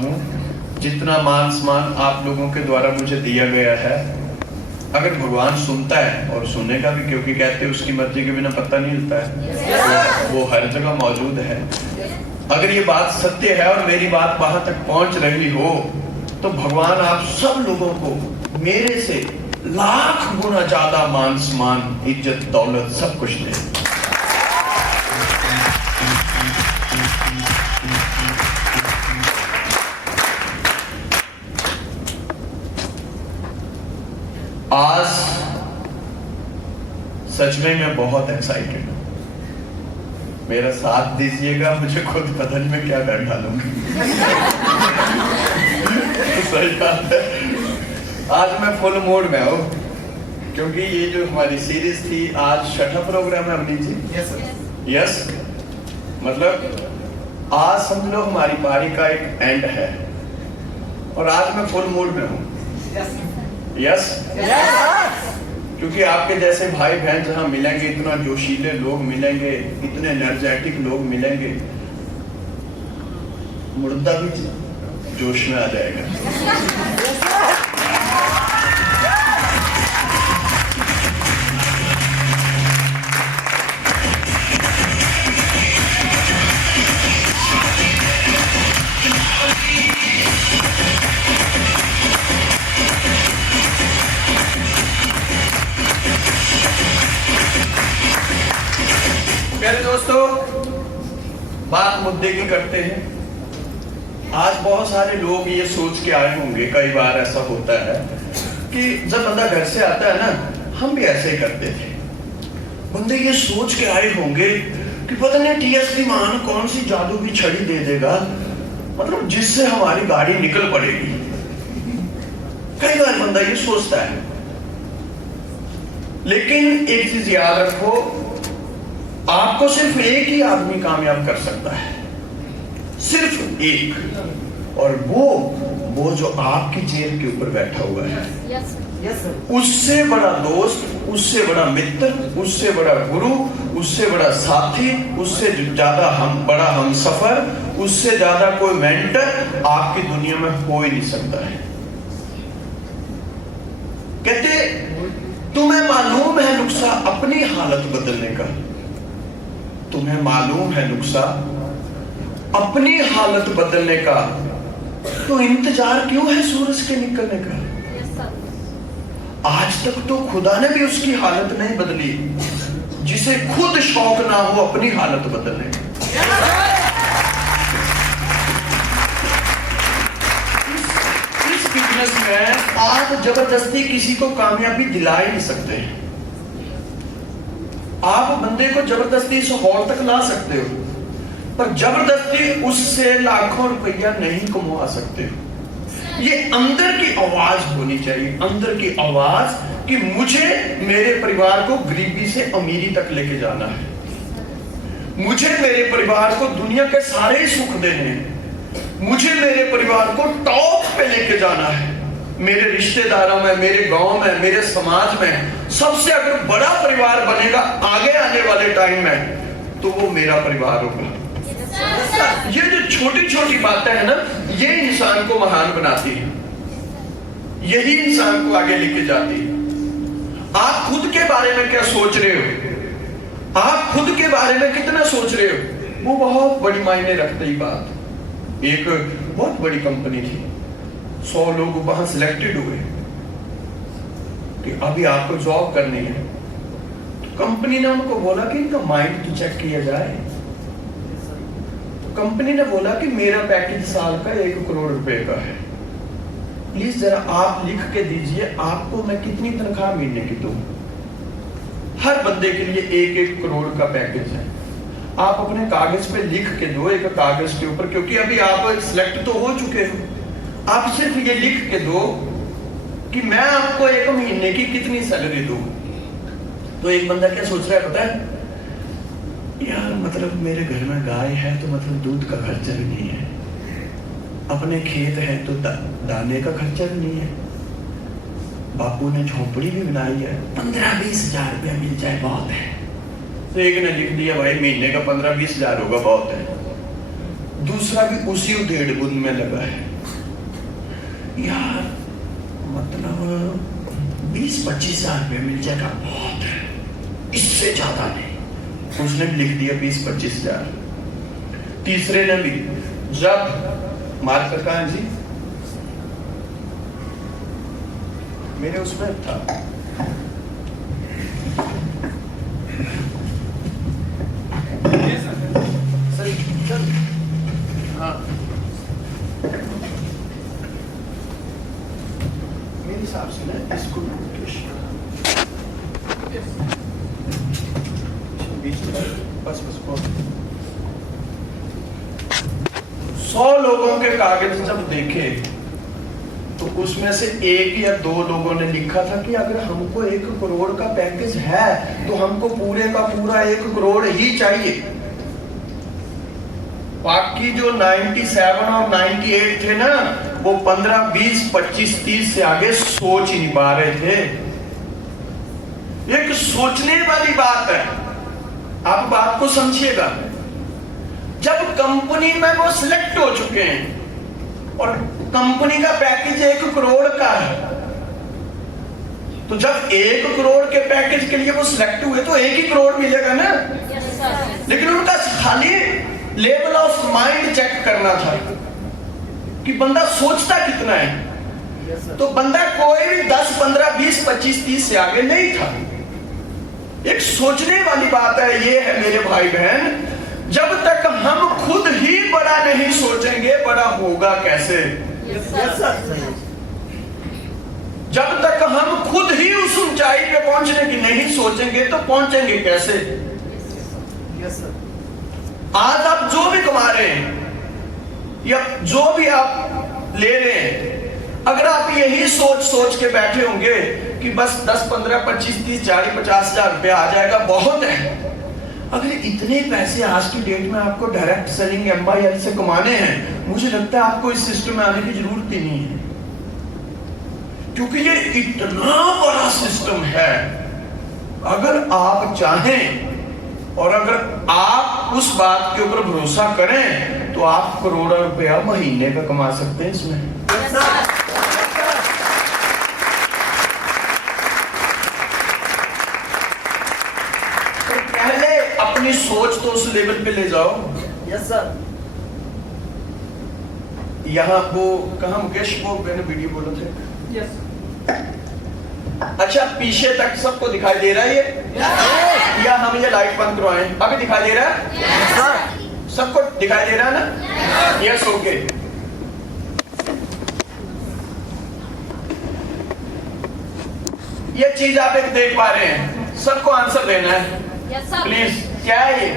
हूँ, जितना मान सम्मान आप लोगों के द्वारा मुझे दिया गया है, अगर भगवान सुनता है और सुनेगा भी, क्योंकि कहते हैं उसकी मर्जी के बिना पत्ता नहीं हिलता है, वो हर जगह मौजूद है। अगर ये बात सत्य है और मेरी बात वहां तक पहुंच रही हो, तो भगवान आप सब लोगों को मेरे से लाख गुना ज्यादा मान सम्मान, इज्जत, दौलत सब कुछ दे। आज सच में मैं बहुत एक्साइटेड हूं। मेरा साथ दीजिएगा, मुझे खुद पता नहीं मैं क्या बैठा लूंगा। सही बात है, आज मैं फुल मूड में हूं, क्योंकि ये जो हमारी सीरीज थी, आज छठा प्रोग्राम है अमनीत जी। यस, मतलब आज समझ लो हमारी पारी का एक एंड है, और आज मैं फुल मूड में हूं। यस, क्योंकि आपके जैसे भाई बहन जहां मिलेंगे, इतना जोशीले लोग मिलेंगे, इतने एनर्जेटिक लोग मिलेंगे, मुर्दा भी जोश में आ जाएगा। प्यारे दोस्तों, बात मुद्दे की करते हैं। आज बहुत सारे लोग ये सोच के आए होंगे, कई बार ऐसा होता है कि जब बंदा घर से आता है ना, हम भी ऐसे ही करते थे। बंदे ये सोच के आए होंगे कि पता नहीं टीएसपी मान कौन सी जादू की छड़ी दे देगा, मतलब जिससे हमारी गाड़ी निकल पड़ेगी। कई बार बंदा ये सोचता है, लेकिन एक चीज याद रखो, आपको सिर्फ एक ही आदमी कामयाब कर सकता है, सिर्फ एक, और वो जो आपकी जेब के ऊपर बैठा हुआ है। yes, उससे बड़ा दोस्त, उससे बड़ा मित्र, उससे बड़ा गुरु, उससे बड़ा साथी, उससे ज्यादा बड़ा हमसफर, उससे ज्यादा कोई मेंटर आपकी दुनिया में हो ही नहीं सकता है। कहते तुम्हें मालूम है नुस्खा अपनी हालत बदलने का, तुम्हें मालूम है नुस्खा अपनी हालत बदलने का, तो इंतजार क्यों है सूरज के निकलने का? आज तक तो खुदा ने भी उसकी हालत नहीं बदली जिसे खुद शौक ना हो अपनी हालत बदलने का। इस बिजनेस में आप जबरदस्ती किसी को कामयाबी दिला ही नहीं सकते। आप बंदे को जबरदस्ती इस हॉल तक ला सकते हो, पर जबरदस्ती उससे लाखों रुपया नहीं कमा सकते हो। ये अंदर की आवाज होनी चाहिए, अंदर की आवाज कि मुझे मेरे परिवार को गरीबी से अमीरी तक लेके जाना है, मुझे मेरे परिवार को दुनिया के सारे सुख देने हैं, मुझे मेरे परिवार को टॉप पे लेके जाना है। मेरे रिश्तेदारों में, मेरे गांव में, मेरे समाज में सबसे अगर बड़ा परिवार बनेगा आगे आने वाले टाइम में, तो वो मेरा परिवार होगा। ये जो छोटी छोटी बातें हैं ना, ये इंसान को महान बनाती है, यही इंसान को आगे लेके जाती है। आप खुद के बारे में क्या सोच रहे हो, आप खुद के बारे में कितना सोच रहे हो, वो बहुत बड़ी मायने रखती ही बात। एक बहुत बड़ी कंपनी थी, 100 लोग वहां सिलेक्टेड हुए कि अभी आपको जॉब करनी है। तो कंपनी ने उनको बोला कि इनका माइंड तो चेक किया जाए। तो कंपनी ने बोला कि मेरा पैकेज साल का 1 करोड़ रुपए का है, प्लीज जरा आप लिख के दीजिए आपको मैं कितनी तनख्वाह महीने की दूं। हर बंदे के लिए 1-1 करोड़ का पैकेज है। आप अपने कागज पे लिख के दो, एक कागज के ऊपर, क्योंकि अभी आप सिलेक्ट तो हो चुके हो, आप सिर्फ ये लिख के दो कि मैं आपको 1 महीने की कितनी सैलरी दूं। तो एक बंदा क्या सोच रहा है पता है, यार मतलब मेरे घर में गाय है तो मतलब दूध का खर्चा भी नहीं है, अपने खेत है तो दाने का खर्चा भी नहीं है, बापू ने झोपड़ी भी बनाई है, 15-20 हजार रुपया मिल जाए बहुत है। तो एक ने लिख दिया भाई महीने का 15-20 हजार होगा बहुत है। दूसरा भी उसी उधेड़ बुन में लगा है। यार मतलब 20-25 हजार रुपये मिल जाएगा, बहुत है, इससे ज्यादा नहीं। उसने भी लिख दिया 20-25 हजार। तीसरे ने भी, जब मार्कर कहाँ है जी, मेरे उसमें था, सर हाँ, मेरे हिसाब से ना इसको बस 100 लोगों के कागज जब देखे तो उसमें से 1 या 2 लोगों ने लिखा था कि अगर हमको 1 करोड़ का पैकेज है तो हमको पूरे का पूरा 1 करोड़ ही चाहिए। बाकी जो 97 और 98 थे ना, वो 15, 20, 25, 30 से आगे सोच ही नहीं पा रहे थे। एक सोचने वाली बात है, आप बात को समझिएगा। जब कंपनी में वो सिलेक्ट हो चुके हैं और कंपनी का पैकेज 1 करोड़ का है, तो जब 1 करोड़ के पैकेज के लिए वो सिलेक्ट हुए तो 1 ही करोड़ मिलेगा ना। लेकिन उनका खाली लेवल ऑफ माइंड चेक करना था कि बंदा सोचता कितना है। तो बंदा कोई भी 10, 15, 20, 25, 30 से आगे नहीं था। एक सोचने वाली बात है, ये है मेरे भाई बहन, जब तक हम खुद ही बड़ा नहीं सोचेंगे, बड़ा होगा कैसे? जब तक हम खुद ही उस ऊंचाई पे पहुंचने की नहीं सोचेंगे तो पहुंचेंगे कैसे? आज आप जो भी कमा रहे हैं या जो भी आप ले रहे हैं, अगर आप यही सोच के बैठे होंगे कि बस 10, 15, 25, 30, 40, 50 हजार रुपया आ जाएगा, बहुत है। अगर इतने पैसे आज की डेट में आपको डायरेक्ट सेलिंग MYL से कमाने हैं, मुझे लगता है आपको इस सिस्टम में आने की जरूरत ही नहीं है, क्योंकि ये इतना बड़ा सिस्टम है। अगर आप चाहें और अगर आप उस बात के ऊपर भरोसा करें तो आप करोड़ों रुपया महीने का कमा सकते हैं इसमें। तो पहले अपनी सोच तो उस लेवल पे ले जाओ। Yes sir. यहाँ वो कहाँ मुकेश, वो मैंने वीडियो बोला थे। यस। अच्छा, पीछे तक सबको दिखाई दे रहा है ये? या हम ये लाइट बंद करवाएं? अभी दिखाई दे रहा है? सबको दिखाई दे रहा है ना? Yes, okay. ये चीज आप एक देख पा रहे हैं, सबको आंसर देना है प्लीज। क्या है ये?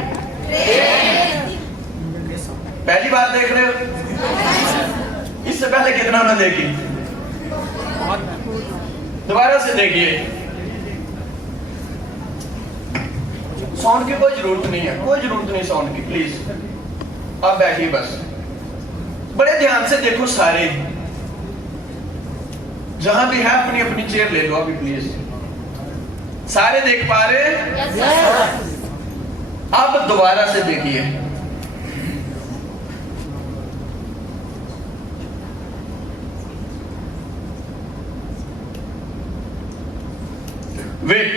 पहली बार देख रहे हो? इससे पहले कितना ना देखी? दोबारा से देखिए। साउंड की कोई जरूरत नहीं है, कोई जरूरत नहीं साउंड की, प्लीज आप बैठिए बस। बड़े ध्यान से देखो सारे, जहां भी है अपनी अपनी चेयर ले लो अभी प्लीज। सारे देख पा रहे हैं? अब दोबारा से देखिए। वेट,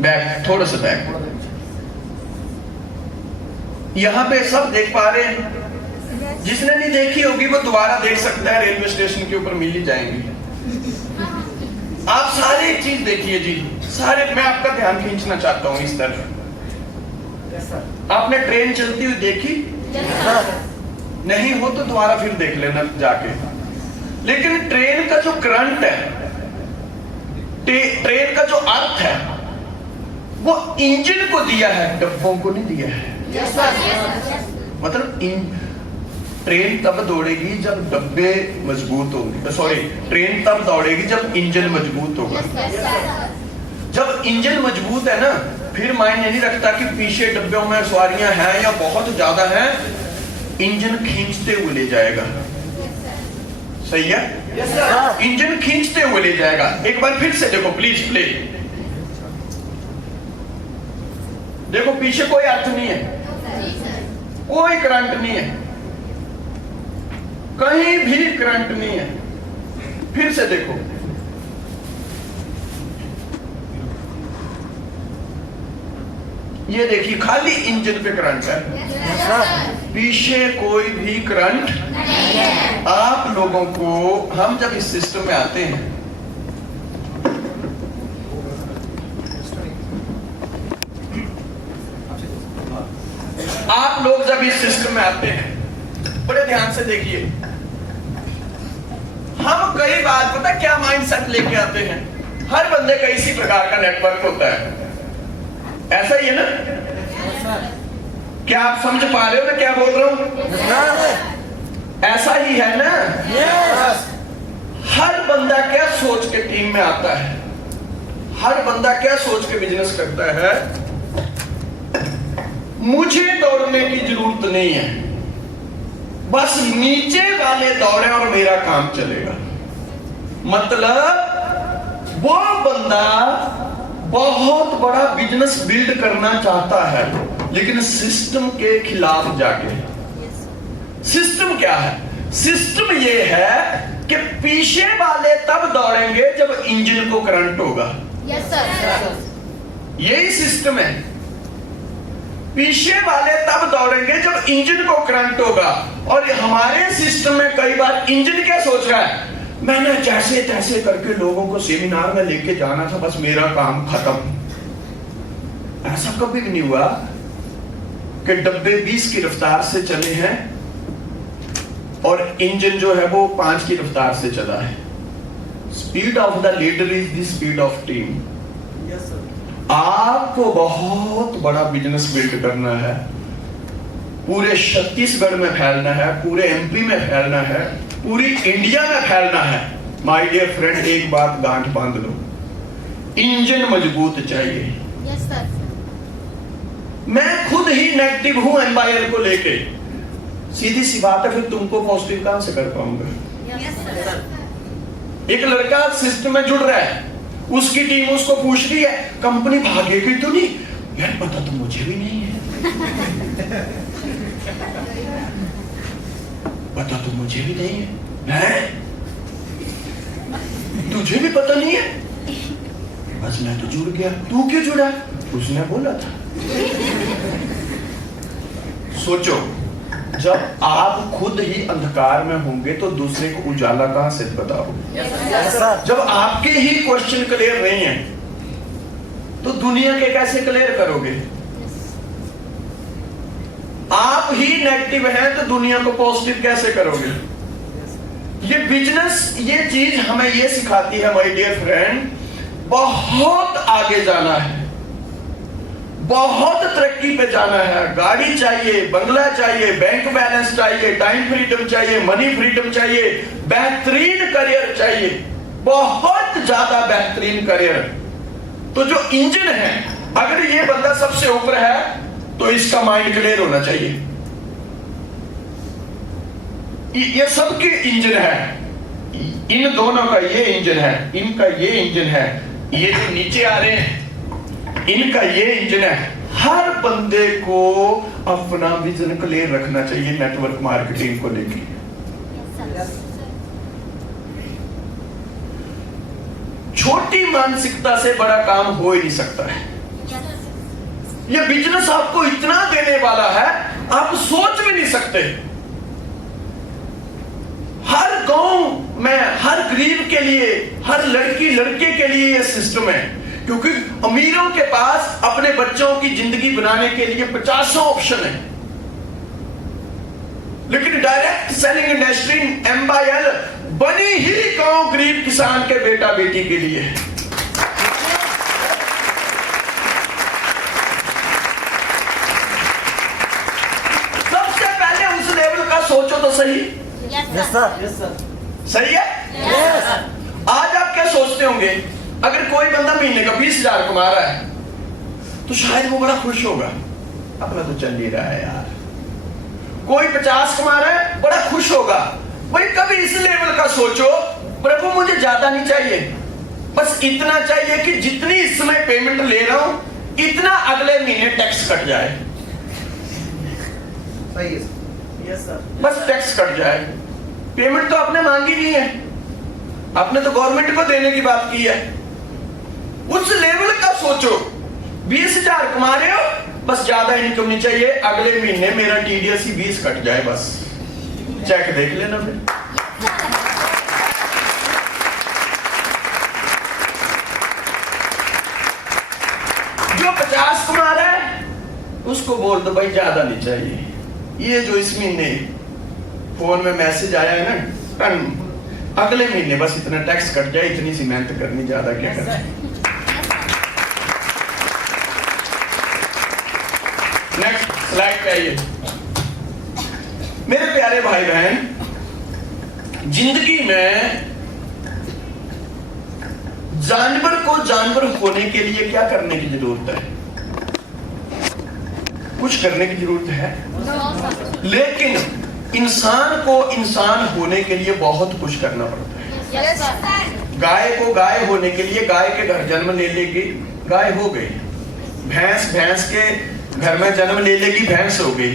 बैक, थोड़ा सा बैक। यहां पे सब देख पा रहे हैं? जिसने नहीं देखी होगी वो दोबारा देख सकता है, रेलवे स्टेशन के ऊपर मिल ही जाएंगी। आप सारे एक चीज देखिए जी, सारे। मैं आपका ध्यान खींचना चाहता हूं इस तरफ। आपने ट्रेन चलती हुई देखी? नहीं हो तो दोबारा फिर देख लेना जाके। लेकिन ट्रेन का जो करंट है, ट्रेन का जो अर्थ है, वो इंजन को दिया है, डब्बों को नहीं दिया है। yes, sir. मतलब ट्रेन तब दौड़ेगी जब डब्बे मजबूत होंगे। सॉरी, ट्रेन तब दौड़ेगी जब इंजन मजबूत होगा। जब इंजन मजबूत है ना, फिर मायने नहीं रखता कि पीछे डब्बों में सवारियां हैं या बहुत ज्यादा हैं, इंजन खींचते हुए ले जाएगा। सही है? yes, sir. इंजन खींचते हुए ले जाएगा। एक बार फिर से देखो प्लीज, प्ले देखो, पीछे कोई अर्थ नहीं है। कोई करंट नहीं है, कहीं भी करंट नहीं है। फिर से देखो, ये देखिए खाली इंजन पे करंट है, पीछे कोई भी करंट नहीं है। आप लोगों को, हम जब इस सिस्टम में आते हैं, आप लोग जब इस सिस्टम में आते हैं, बड़े ध्यान से देखिए, हम कई बार पता क्या माइंडसेट लेके आते हैं, हर बंदे का इसी प्रकार का नेटवर्क होता है, ऐसा ही है ना? क्या आप समझ पा रहे हो मैं क्या बोल रहा हूं? ऐसा ही है ना? हर बंदा क्या सोच के टीम में आता है, हर बंदा क्या सोच के बिजनेस करता है, मुझे दौड़ने की जरूरत नहीं है, बस नीचे वाले दौड़े और मेरा काम चलेगा। मतलब वो बंदा बहुत बड़ा बिजनेस बिल्ड करना चाहता है, लेकिन सिस्टम के खिलाफ जाके। सिस्टम क्या है? सिस्टम ये है कि पीछे वाले तब दौड़ेंगे जब इंजन को करंट होगा। Yes sir. यही सिस्टम है, पीछे वाले तब दौड़ेंगे जब इंजन को करंट होगा। और हमारे सिस्टम में कई बार इंजन क्या सोच रहा है, मैंने जैसे तैसे करके लोगों को सेमिनार में लेके जाना था, बस मेरा काम खत्म। ऐसा कभी भी नहीं हुआ कि डब्बे 20 की रफ्तार से चले हैं और इंजन जो है वो 5 की रफ्तार से चला है। Speed of the leader is the speed of team. Yes sir. आपको बहुत बड़ा बिजनेस बिल्ड करना है, पूरे छत्तीसगढ़ में फैलना है, पूरे एमपी में फैलना है, पूरी इंडिया में फैलना है। माय डियर फ्रेंड, एक बात गांठ बांध लो, इंजन मजबूत चाहिए। Yes sir. मैं खुद ही नेगेटिव हूं एम्पायर को लेके, सीधी सी बात है, फिर तुमको पॉजिटिव कहां से कर पाऊंगा? Yes sir. एक लड़का सिस्टम में जुड़ रहा है, उसकी टीम उसको पूछ रही है कंपनी भागेगी तो नहीं? यार पता तो मुझे भी नहीं है, पता तो मुझे भी नहीं है, तुझे भी पता नहीं है, बस मैं तो जुड़ गया। तू क्यों जुड़ा? उसने बोला था। सोचो, जब आप खुद ही अंधकार में होंगे तो दूसरे को उजाला कहां से बताओगे? Yes sir. जब आपके ही क्वेश्चन क्लियर नहीं है तो दुनिया के कैसे क्लियर करोगे? आप ही नेगेटिव हैं तो दुनिया को पॉजिटिव कैसे करोगे? ये बिजनेस, ये चीज हमें ये सिखाती है माय डियर फ्रेंड, बहुत आगे जाना है, बहुत तरक्की पे जाना है। गाड़ी चाहिए, बंगला चाहिए, बैंक बैलेंस चाहिए, टाइम फ्रीडम चाहिए, मनी फ्रीडम चाहिए, बेहतरीन करियर चाहिए, बहुत ज्यादा बेहतरीन करियर। तो जो इंजन है, अगर ये बंदा सबसे ऊपर है तो इसका माइंड क्लियर होना चाहिए। ये सबके इंजन है, इन दोनों का ये इंजन है, इनका ये इंजन है, ये जो नीचे आ रहे हैं इनका ये इंजन है। हर बंदे को अपना विजन क्लियर रखना चाहिए नेटवर्क मार्केटिंग को लेकर। छोटी मानसिकता से बड़ा काम हो ही नहीं सकता है। ये बिजनेस आपको इतना देने वाला है, आप सोच भी नहीं सकते। हर गांव में, हर गरीब के लिए, हर लड़की लड़के के लिए ये सिस्टम है, क्योंकि अमीरों के पास अपने बच्चों की जिंदगी बनाने के लिए 50 ऑप्शन है, लेकिन डायरेक्ट सेलिंग इंडस्ट्री MYL बनी ही गांव गरीब किसान के बेटा बेटी के लिए है। सबसे पहले उस लेवल का सोचो तो सही। Yes sir. Yes sir. सही है? यस। आज आप क्या सोचते होंगे, अगर कोई बंदा महीने का 20,000 कमा रहा है तो शायद वो बड़ा खुश होगा, अपना तो चल ही रहा है यार। कोई 50 कमा रहा है, बड़ा खुश होगा। भाई कभी इस लेवल का सोचो, प्रभु मुझे ज्यादा नहीं चाहिए, बस इतना चाहिए कि जितनी इस समय पेमेंट ले रहा हूं इतना अगले महीने टैक्स कट जाए। सही है यस सर। बस टैक्स कट जाए। पेमेंट तो आपने मांगी नहीं है, आपने तो गवर्नमेंट को देने की बात की है। उस लेवल का सोचो। 20,000 कमा रहे हो, बस ज्यादा इनकम नहीं चाहिए, अगले महीने मेरा TDS ही 20 कट जाए, बस चेक देख लेना फिर। जो 50 कमा रहा है उसको बोल दो भाई ज्यादा नहीं चाहिए। ये जो इस महीने फोन में मैसेज आया है ना, अगले महीने बस इतना टैक्स कट जाए, इतनी सी मेहनत करनी, ज्यादा क्या करना। नेक्स्ट स्लाइड पे आइए। मेरे प्यारे भाई बहन, जिंदगी में जानवर को जानवर होने के लिए क्या करने की जरूरत है? कुछ करने की जरूरत है, लेकिन इंसान को इंसान होने के लिए बहुत कुछ करना पड़ता है। गाय को गाय होने के लिए गाय के घर जन्म ले लेगी, गाय हो गई। भैंस के घर में जन्म ले लेगी, भैंस हो गई।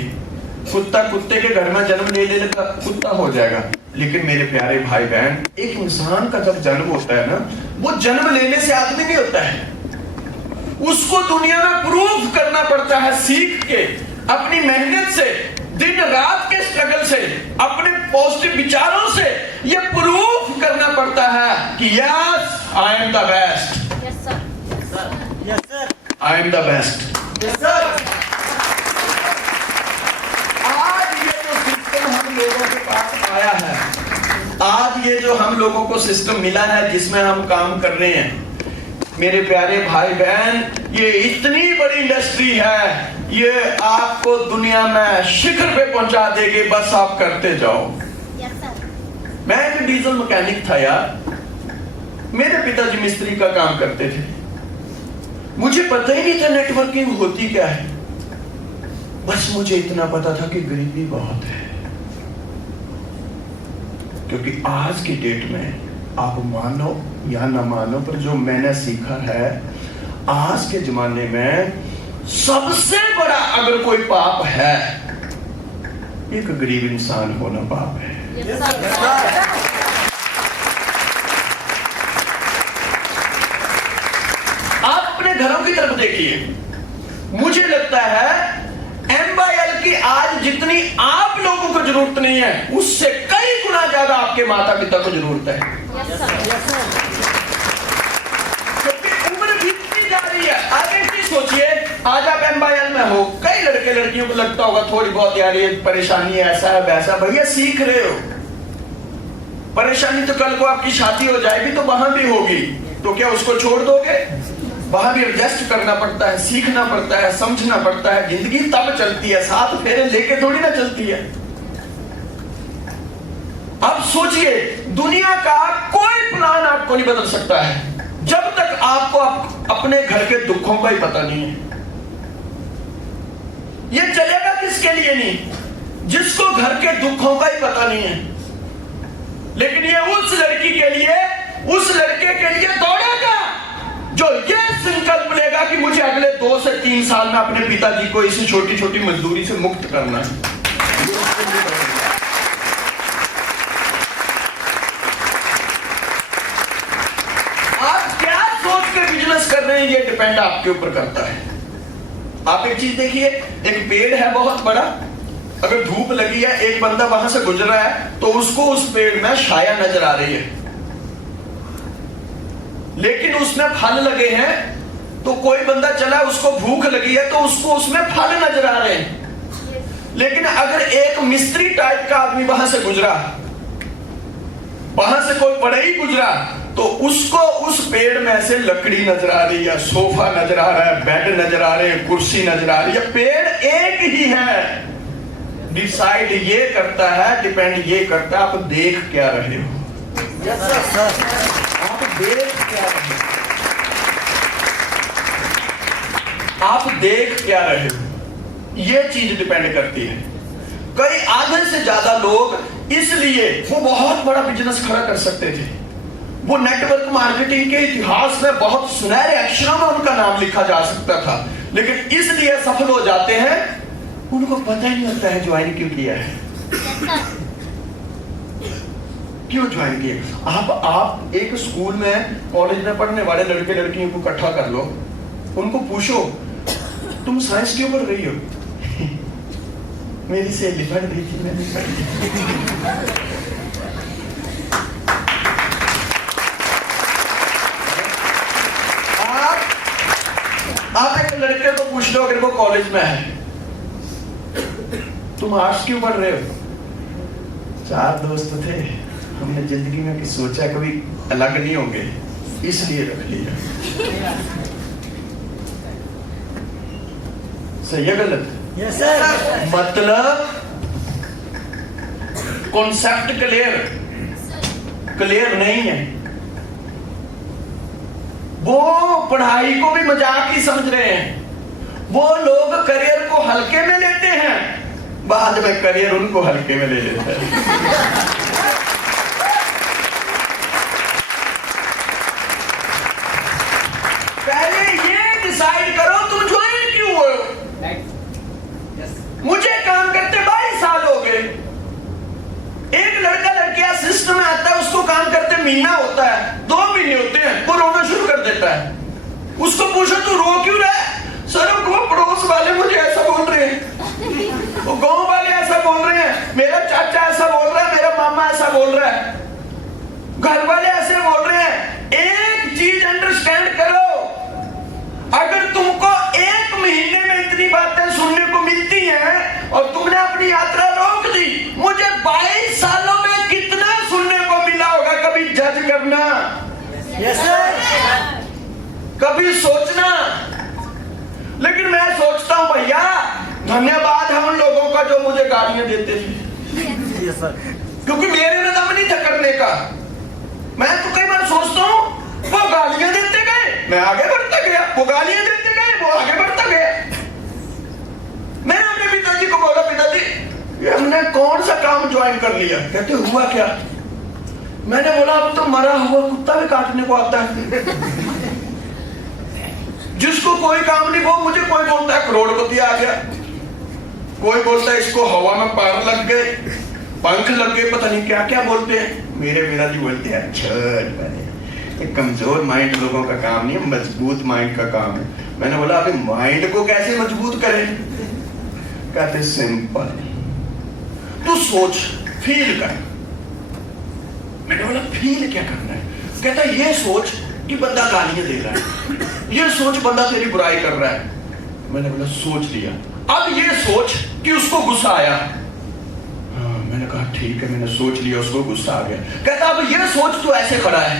कुत्ता कुत्ते के घर में जन्म ले लेगा, कुत्ता हो जाएगा। लेकिन मेरे प्यारे भाई बहन, एक इंसान का जब जन्म होता है ना, वो जन्म लेने से आदमी नहीं होता है, उसको दुनिया में प्रूव करना पड़ता है, सीख के, अपनी मेहनत से, दिन रात के स्ट्रगल से, अपने पॉजिटिव विचारों से ये प्रूव करना पड़ता है कि yes I am the best, I am the best. आज ये जो सिस्टम हम लोगों के पास आया है, आज ये जो हम लोगों को सिस्टम मिला है जिसमें हम काम कर रहे हैं, मेरे प्यारे भाई बहन, ये इतनी बड़ी इंडस्ट्री है, ये आपको दुनिया में शिखर पे पहुंचा देगी, बस आप करते जाओ। मैं एक डीजल मैकेनिक था यार, मेरे पिताजी मिस्त्री का काम करते थे, मुझे पता ही नहीं था नेटवर्किंग होती क्या है, बस मुझे इतना पता था कि गरीबी बहुत है। क्योंकि आज की डेट में आप मानो या ना मानो, पर जो मैंने सीखा है, आज के जमाने में सबसे बड़ा अगर कोई पाप है, एक गरीब इंसान होना पाप है। आप अपने घरों की तरफ देखिए, मुझे लगता है MYL की आज जितनी आप लोगों को जरूरत नहीं है, उससे कई गुना ज्यादा आपके माता पिता को जरूरत है। क्योंकि उम्र बीतती जा रही है। आगे की सोचिए, आज आप MYL में हो, कई लड़के लड़कियों को लगता होगा थोड़ी बहुत यार ये परेशानी है, ऐसा है वैसा, भैया सीख रहे हो। परेशानी तो कल को आपकी शादी हो जाएगी तो वहां भी होगी, तो क्या उसको छोड़ दोगे? वहां भी एडजस्ट करना पड़ता है, सीखना पड़ता है, समझना पड़ता है। जिंदगी तब चलती है, साथ फेरे लेके थोड़ी ना चलती है। अब सोचिए, दुनिया का कोई प्लान आपको नहीं बदल सकता है जब तक आपको अपने घर के दुखों का ही पता नहीं है। ये चलेगा किसके लिए नहीं? जिसको घर के दुखों का ही पता नहीं है। लेकिन ये उस लड़की के लिए, उस लड़के के लिए दौड़ेगा जो ये संकल्प लेगा कि मुझे अगले 2 से 3 साल में अपने पिताजी को इस छोटी छोटी मजदूरी से मुक्त करना है। आप क्या सोच के बिजनेस कर रहे हैं, ये डिपेंड आपके ऊपर करता है। आप एक चीज देखिए, एक पेड़ है बहुत बड़ा, अगर धूप लगी है, एक बंदा वहां से गुजर रहा है तो उसको उस पेड़ में छाया नजर आ रही है, लेकिन उसमें फल लगे हैं, तो कोई बंदा चला, उसको भूख लगी है तो उसको उसमें फल नजर आ रहे हैं। लेकिन अगर एक मिस्त्री टाइप का आदमी वहां से गुजरा, वहां से कोई बढ़ई गुजरा, तो उसको उस पेड़ में से लकड़ी नजर आ रही है, सोफा नजर आ रहा है, बेड नजर आ रहे हैं, कुर्सी नजर आ रही है। पेड़ एक ही है। डिसाइड ये करता है, डिपेंड ये करता है आप देख क्या रहे हो। आप देख क्या रहे हो, आप देख क्या रहे हो, ये चीज डिपेंड करती है। कई आधे से ज्यादा लोग इसलिए वो बहुत बड़ा बिजनेस खड़ा कर सकते थे, वो नेटवर्क मार्केटिंग के इतिहास में बहुत सुनहरे अक्षरों में उनका नाम लिखा जा सकता था, लेकिन इसलिए सफल हो जाते हैं उनको पता ही नहीं होता है ज्वाइन क्यों किया है, Yes, sir. क्यों ज्वाइन किया। आप एक स्कूल में कॉलेज में पढ़ने वाले लड़के लड़कियों को इकट्ठा कर लो, उनको पूछो तुम साइंस क्यों पढ़ रही हो? मेरी सहेली पढ़ रही थी, मैंने पढ़ी। आप एक लड़के को पूछ लो अगर वो कॉलेज में है, तुम आर्ट्स क्यों पढ़ रहे हो? 4 दोस्त थे, हमने जिंदगी में सोचा कभी अलग नहीं होंगे, इसलिए रख लिया। सही है गलत? Yes sir. मतलब कॉन्सेप्ट क्लियर नहीं है। वो पढ़ाई को भी मजाक ही समझ रहे हैं। वो लोग करियर को हल्के में लेते हैं, बाद में करियर उनको हल्के में ले लेता है। पहले ये डिसाइड करो तुम ज्वाइन क्यों हो। मुझे काम करते 22 साल हो गए। एक लड़का लड़कियां सिस्टम में आता है, उसको काम करते महीना होता है, 2 महीने होते हैं, वो रोना शुरू कर देता है। उसको पूछो तू रो क्यों रहा है? सर वो पड़ोस वाले मुझे ऐसा बोल रहे हैं, वो गांव वाले ऐसा बोल रहे हैं, मेरा चाचा ऐसा बोल रहा है, मेरा मामा ऐसा बोल रहा है, घर वाले ऐसे बोल रहे हैं। एक चीज अंडरस्टैंड करो, अगर तुमको 1 महीने में इतनी बातें सुनने को मिलती हैं और तुमने अपनी यात्रा रोक दी, मुझे 22 सालों में कितना सुनने को मिला होगा, कभी जज करना। Yes sir. कभी सोचना। लेकिन मैं सोचता हूं भैया धन्यवाद है उन लोगों का जो मुझे गालियां देते थे, यस सर। क्योंकि मेरे में दम नहीं था करने का। मैं तो कई बार सोचता हूं वो गालियां देते गए, मैं आगे बढ़ता गया, वो गालियां देते गए, वो आगे बढ़ता गया। मैंने अपने पिताजी को बोला, पिताजी ये हमने कौन सा काम ज्वाइन कर लिया? कहते हुआ क्या? मैंने बोला अब तो मरा हुआ कुत्ता भी काटने को आता है। जिसको कोई काम नहीं, वो मुझे कोई बोलता है करोड़पति आ गया, कोई बोलता है इसको हवा में पैर लग गए, पंख लग गए, पता नहीं क्या क्या बोलते हैं। मेरे पिताजी बोलते हैं अच्छा कमजोर माइंड लोगों का काम नहीं है, मजबूत माइंड का काम है। मैंने बोला अभी माइंड को कैसे मजबूत करें? कहते सिंपल, तू सोच, फील कर। मैंने बोला फील क्या करना है? कहता ये सोच कि बंदा गालियां दे रहा है, ये सोच बंदा तेरी बुराई कर रहा है। मैंने बोला सोच लिया। अब ये सोच कि उसको गुस्सा आया। हाँ, मैंने कहा ठीक है, मैंने सोच लिया, उसको गुस्सा आ गया। कहता अब ये सोच तू ऐसे खड़ा है।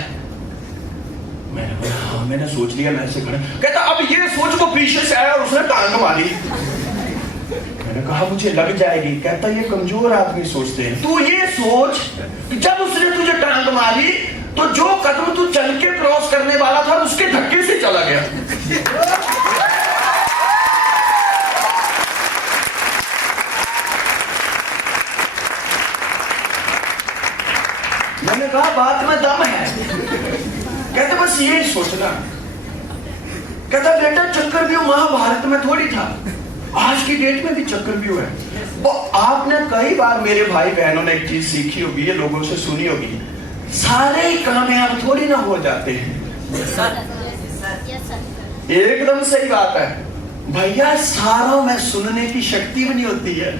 मैंने बोला हाँ मैंने सोच लिया, मैं ऐसे खड़ा। कहता अब ये सोच को पीछे से आया और उसने टांग मारी। मैंने कहा मुझे लग जाएगी। कहता ये कमजोर आदमी सोचते हैं। तू ये सोच कि जब उसने तुझे टांग मारी तो जो कदम तू चल के क्रॉस करने वाला था उसके धक्के से चला गया। मैंने कहा बात में दम है। कहते बस ये सोचना। कहता बेटा चक्रव्यूह महाभारत में थोड़ी था, आज की डेट में भी चक्रव्यूह है। वो आपने कई बार मेरे भाई बहनों ने एक चीज सीखी होगी, ये लोगों से सुनी होगी, सारे ही कामयाब थोड़ी ना हो जाते हैं। एकदम सही बात है भैया, सारों में सुनने की शक्ति भी नहीं होती है।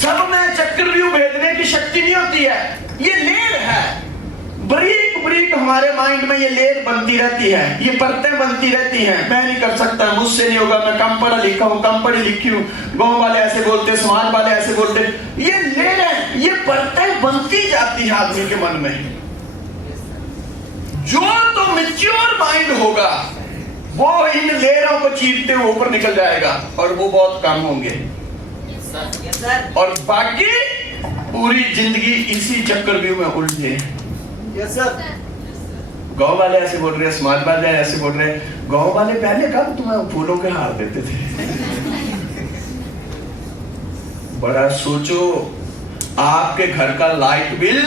सब में चक्रव्यूह भेदने की शक्ति नहीं होती है। ये लेयर है, बरीक बरीक हमारे माइंड में ये लेयर बनती रहती है, ये परतें बनती रहती हैं। मैं नहीं कर सकता, मुझसे नहीं होगा, मैं कम पढ़ा लिखा हूं, कम पढ़ी लिखी हूं, गांव वाले ऐसे बोलते, समाज वाले ऐसे बोलते। ये लेयर है, ये परतें बनती जाती है आदमी के मन में। जो तो मैच्योर माइंड होगा वो इन लेयरों को चीरते हुए ऊपर निकल जाएगा और वो बहुत कम होंगे। और बाकी पूरी जिंदगी इसी चक्रव्यूह में उलझे। Yes sir. गांव वाले ऐसे बोल रहे हैं, समाज वाले ऐसे बोल रहे हैं। गांव वाले पहले कब तुम्हें फूलों के हार देते थे? बड़ा सोचो, आपके घर का लाइट बिल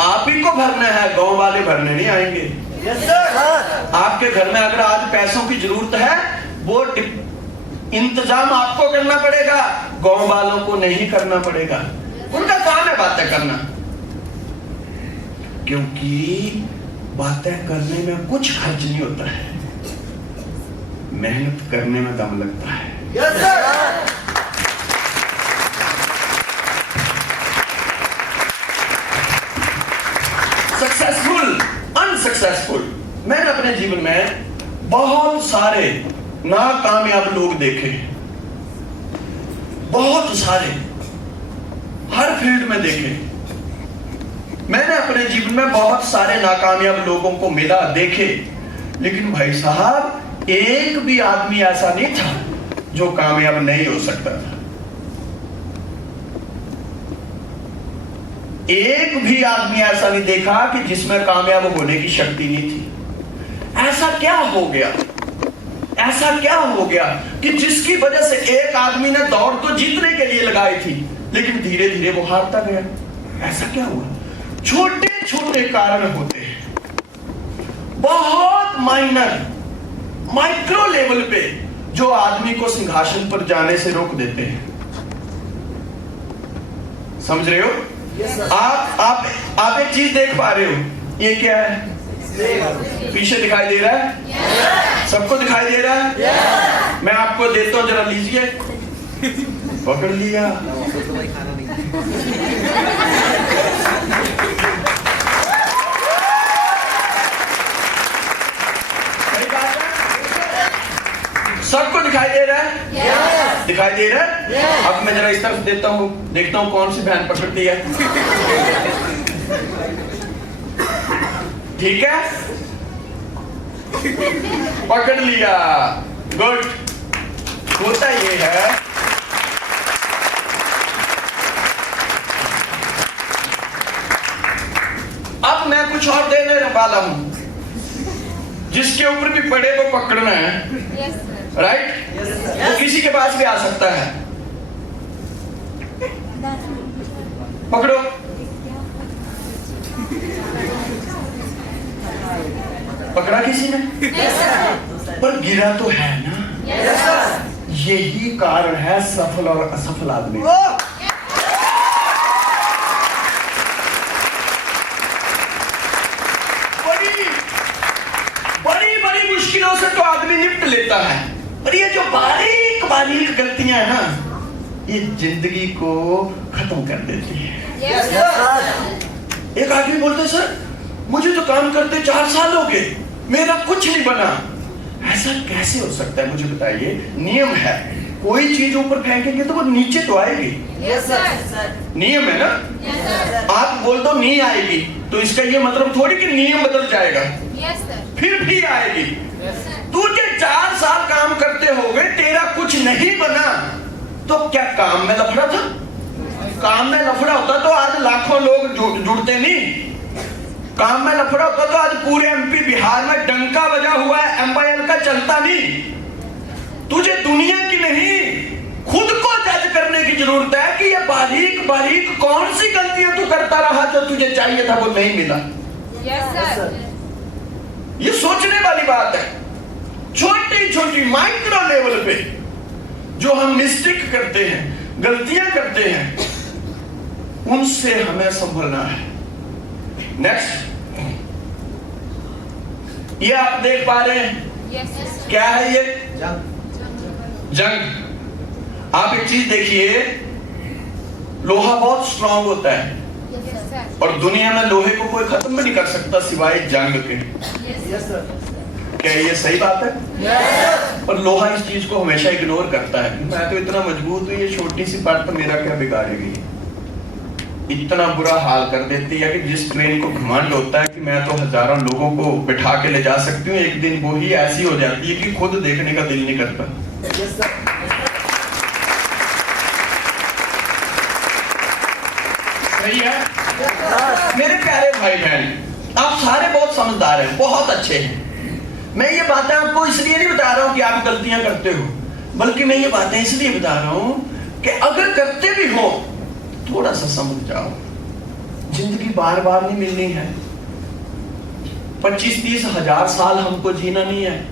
आप ही को भरना है, गांव वाले भरने नहीं आएंगे। Yes sir. आपके घर में अगर आज पैसों की जरूरत है, वो इंतजाम आपको करना पड़ेगा, गांव वालों को नहीं करना पड़ेगा। उनका काम है बातें करना, क्योंकि बातें करने में कुछ खर्च नहीं होता है, मेहनत करने में दम लगता है। Yes sir. सक्सेसफुल, अनसक्सेसफुल, मैंने अपने जीवन में बहुत सारे नाकामयाब लोग देखे, बहुत सारे, हर फील्ड में देखे। मैंने अपने जीवन में बहुत सारे नाकामयाब लोगों को मिला, देखे, लेकिन भाई साहब एक भी आदमी ऐसा नहीं था जो कामयाब नहीं हो सकता था। एक भी आदमी ऐसा नहीं देखा कि जिसमें कामयाब होने की शक्ति नहीं थी। ऐसा क्या हो गया, ऐसा क्या हो गया कि जिसकी वजह से एक आदमी ने दौड़ तो जीतने के लिए लगाई थी, लेकिन धीरे धीरे वो हारता गया? ऐसा क्या हुआ? छोटे छोटे कारण होते हैं, बहुत माइनर, माइक्रो लेवल पे, जो आदमी को सिंहासन पर जाने से रोक देते हैं। समझ रहे हो? आप एक चीज देख पा रहे हो, ये क्या है? पीछे दिखाई दे रहा है? सबको दिखाई दे रहा है? मैं आपको देता हूं, जरा लीजिए। पकड़ लिया। सबको दिखाई दे रहा है? दिखाई दे रहा है? अब मैं जरा इस तरफ देता हूं, देखता हूं कौन सी बहन पकड़ती है। ठीक है, पकड़ लिया, गुड। होता ये है, अब मैं कुछ और देने वाला हूं, जिसके ऊपर भी पड़े वो पकड़ना है, राइट? वो किसी के पास भी आ सकता है। पकड़ो। पकड़ा किसी ने? पर गिरा तो है ना? यही कारण है सफल और असफल आदमी। बड़ी बड़ी मुश्किलों से तो आदमी निपट लेता है, पर ये जो बारीक बारीक गलतियां हैं ना, ये जिंदगी को खत्म कर देती है। एक आदमी बोलते, सर मुझे तो काम करते 4 साल हो गए, मेरा कुछ नहीं बना। ऐसा कैसे हो सकता है, मुझे बताइए। नियम है, कोई चीज ऊपर फेंकेंगे तो वो नीचे तो आएगी। नियम है ना? आप बोल दो नहीं आएगी, तो इसका ये मतलब थोड़ी कि नियम बदल जाएगा, फिर भी आएगी। तुझे 4 साल काम करते हो गए, तेरा कुछ नहीं बना, तो क्या काम में लफड़ा था? काम में लफड़ा होता तो आज लाखों लोग जुड़ते नहीं। काम में लफड़ा होता तो आज पूरे एमपी बिहार में डंका बजा हुआ है, एमआईएल का चलता नहीं। तुझे दुनिया की नहीं, खुद को जज करने की जरूरत है कि ये बारीक बारीक कौन सी गलतियां तू करता रहा जो तुझे चाहिए था वो नहीं मिला। ये सोचने वाली बात है। छोटी छोटी माइक्रो लेवल पे जो हम मिस्टेक करते हैं, गलतियां करते हैं, उनसे हमें संभलना है। नेक्स्ट, ये आप देख पा रहे हैं, क्या है ये? जंग। आप एक चीज देखिए, लोहा बहुत स्ट्रांग होता है और दुनिया में लोहे को कोई खत्म भी नहीं कर सकता सिवाय जंग के। क्या ये सही बात है? पर लोहा इस चीज को हमेशा इग्नोर करता है। मैं तो इतना मजबूत हूं, ये छोटी सी बात तो मेरा क्या बिगाड़ेगी। इतना बुरा हाल कर देती है कि जिस ट्रेन को घमंड होता है कि मैं तो हजारों लोगों को बिठा के ले जा सकती हूँ, एक दिन वो ही ऐसी हो जाती है कि खुद देखने का दिल नहीं करता। सही है? मेरे प्यारे भाई बहन, आप सारे बहुत समझदार हैं, बहुत अच्छे हैं। मैं ये बातें आपको इसलिए नहीं बता रहा हूं कि आप गलतियां करते हो, बल्कि मैं ये बातें इसलिए बता रहा हूं कि अगर करते भी हो थोड़ा सा समझ जाओ, जिंदगी बार बार नहीं मिलनी है। 25-30 हजार साल हमको जीना नहीं है।